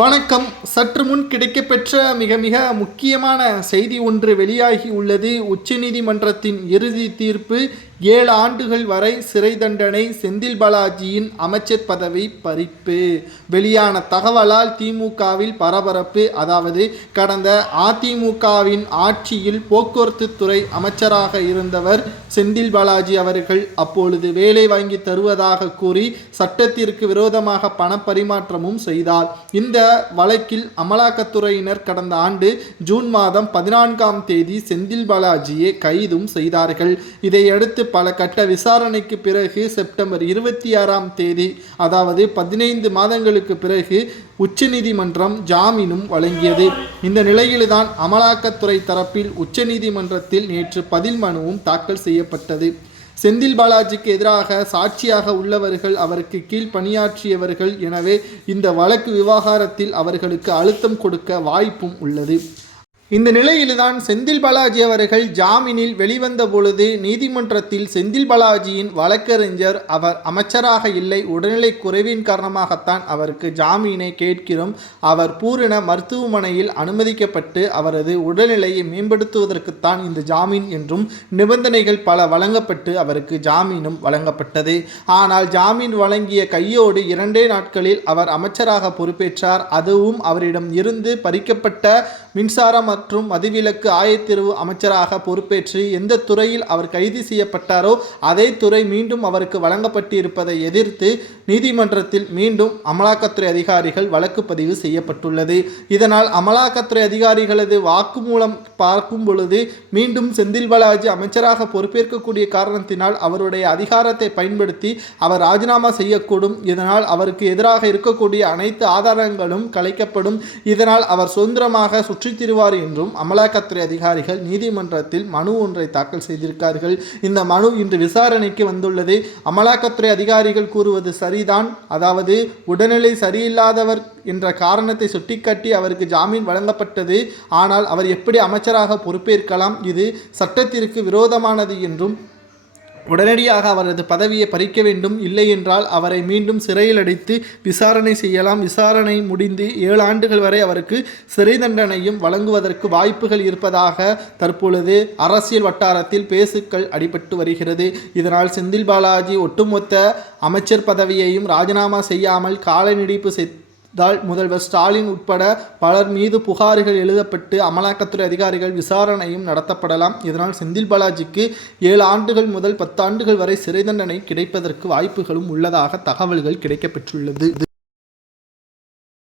வணக்கம். சற்று முன் கிடைக்கப்பெற்ற மிக மிக முக்கியமான செய்தி ஒன்று வெளியாகி உள்ளது. உச்சநீதிமன்றத்தின் இறுதி தீர்ப்பு 7 ஆண்டுகள் வரை சிறை தண்டனை, செந்தில் பாலாஜியின் அமைச்சர் பதவி பறிப்பு. வெளியான தகவலால் திமுகவில் பரபரப்பு. அதாவது கடந்த அதிமுகவின் ஆட்சியில் போக்குவரத்து துறை அமைச்சராக இருந்தவர் செந்தில் பாலாஜி அவர்கள் அப்பொழுது வேலை வாங்கி தருவதாக கூறி சட்டத்திற்கு விரோதமாக பணப்பரிமாற்றமும் செய்தார். இந்த வழக்கில் அமலாக்கத்துறையினர் கடந்த ஆண்டு ஜூன் மாதம் 14ஆம் தேதி செந்தில் பாலாஜியை கைதும் செய்தார்கள். இதையடுத்து பல கட்ட விசாரணைக்கு பிறகு செப்டம்பர் 26ஆம் தேதி, அதாவது 15 மாதங்களுக்கு பிறகு உச்சநீதிமன்றம் ஜாமீனும் வழங்கியது. இந்த நிலையில்தான் அமலாக்கத்துறை தரப்பில் உச்சநீதிமன்றத்தில் நேற்று பதில் மனுவும் தாக்கல் செய்யப்பட்டது. செந்தில் பாலாஜிக்கு எதிராக சாட்சியாக உள்ளவர்கள் அவருக்கு கீழ் பணியாற்றியவர்கள். எனவே இந்த வழக்கு விவகாரத்தில் அவர்களுக்கு அழுத்தம் கொடுக்க வாய்ப்பும் உள்ளது. இந்த நிலையில்தான் செந்தில் பாலாஜி அவர்கள் ஜாமீனில் வெளிவந்த பொழுது நீதிமன்றத்தில் செந்தில் பாலாஜியின் வழக்கறிஞர் அவர் அமைச்சராக இல்லை, உடல்நிலை குறைவின் காரணமாகத்தான் அவருக்கு ஜாமீனை கேட்கிறோம், அவர் பூரண மருத்துவமனையில் அனுமதிக்கப்பட்டு அவரது உடல்நிலையை மேம்படுத்துவதற்குத்தான் இந்த ஜாமீன் என்றும் நிபந்தனைகள் பல வழங்கப்பட்டு அவருக்கு ஜாமீனும் வழங்கப்பட்டது. ஆனால் ஜாமீன் வழங்கிய கையோடு 2 நாட்களில் அவர் அமைச்சராக பொறுப்பேற்றார். அதுவும் அவரிடம் இருந்து பறிக்கப்பட்ட மின்சாரம் மற்றும் மதுவிலக்கு ஆயத்தீர்வு அமைச்சராக பொறுப்பேற்று எந்த துறையில் அவர் கைது செய்யப்பட்டாரோ அதே துறை மீண்டும் அவருக்கு வழங்கப்பட்டிருப்பதை எதிர்த்து நீதிமன்றத்தில் மீண்டும் அமலாக்கத்துறை அதிகாரிகள் வழக்கு பதிவு செய்யப்பட்டுள்ளது. இதனால் அமலாக்கத்துறை அதிகாரிகளது வாக்குமூலம் பார்க்கும் பொழுது மீண்டும் செந்தில் பாலாஜி அமைச்சராக பொறுப்பேற்கக்கூடிய காரணத்தினால் அவருடைய அதிகாரத்தை பயன்படுத்தி அவர் ராஜினாமா செய்யக்கூடும். இதனால் அவருக்கு எதிராக இருக்கக்கூடிய அனைத்து ஆதாரங்களும் கலைக்கப்படும். இதனால் அவர் சுதந்திரமாக சுற்றித் திரிவார் என்றும் அமலாக்கத்துறை அதிகாரிகள் நீதிமன்றத்தில் மனு ஒன்றை தாக்கல் செய்திருக்கார்கள். இந்த மனு இன்று விசாரணைக்கு வந்துள்ளது. அமலாக்கத்துறை அதிகாரிகள் கூறுவது சரிதான். அதாவது உடல்நிலை சரியில்லாதவர் என்ற காரணத்தை சுட்டிக்காட்டி அவருக்கு ஜாமீன் வழங்கப்பட்டது. ஆனால் அவர் எப்படி அமைச்சராக பொறுப்பேற்கலாம்? இது சட்டத்திற்கு விரோதமானது என்றும் உடனடியாக அவரது பதவியை பறிக்க வேண்டும், இல்லை என்றால் அவரை மீண்டும் சிறையில் அடைத்து விசாரணை செய்யலாம். விசாரணை முடிந்து 7 ஆண்டுகள் வரை அவருக்கு சிறை தண்டனையும் வழங்குவதற்கு வாய்ப்புகள் இருப்பதாக தற்பொழுது அரசியல் வட்டாரத்தில் பேசுக்கள் அடிபட்டு வருகிறது. இதனால் செந்தில் பாலாஜி ஒட்டுமொத்த அமைச்சர் பதவியையும் ராஜினாமா செய்யாமல் கால நீடிப்பு முதல்வர் ஸ்டாலின் உட்பட பலர் மீது புகார்கள் எழுதப்பட்டு அமலாக்கத்துறை அதிகாரிகள் விசாரணையும் நடத்தப்படலாம். இதனால் செந்தில் பாலாஜிக்கு 7 ஆண்டுகள் முதல் 10 ஆண்டுகள் வரை சிறை தண்டனை கிடைப்பதற்கு வாய்ப்புகளும் உள்ளதாக தகவல்கள் கிடைக்கப்பெற்றுள்ளது.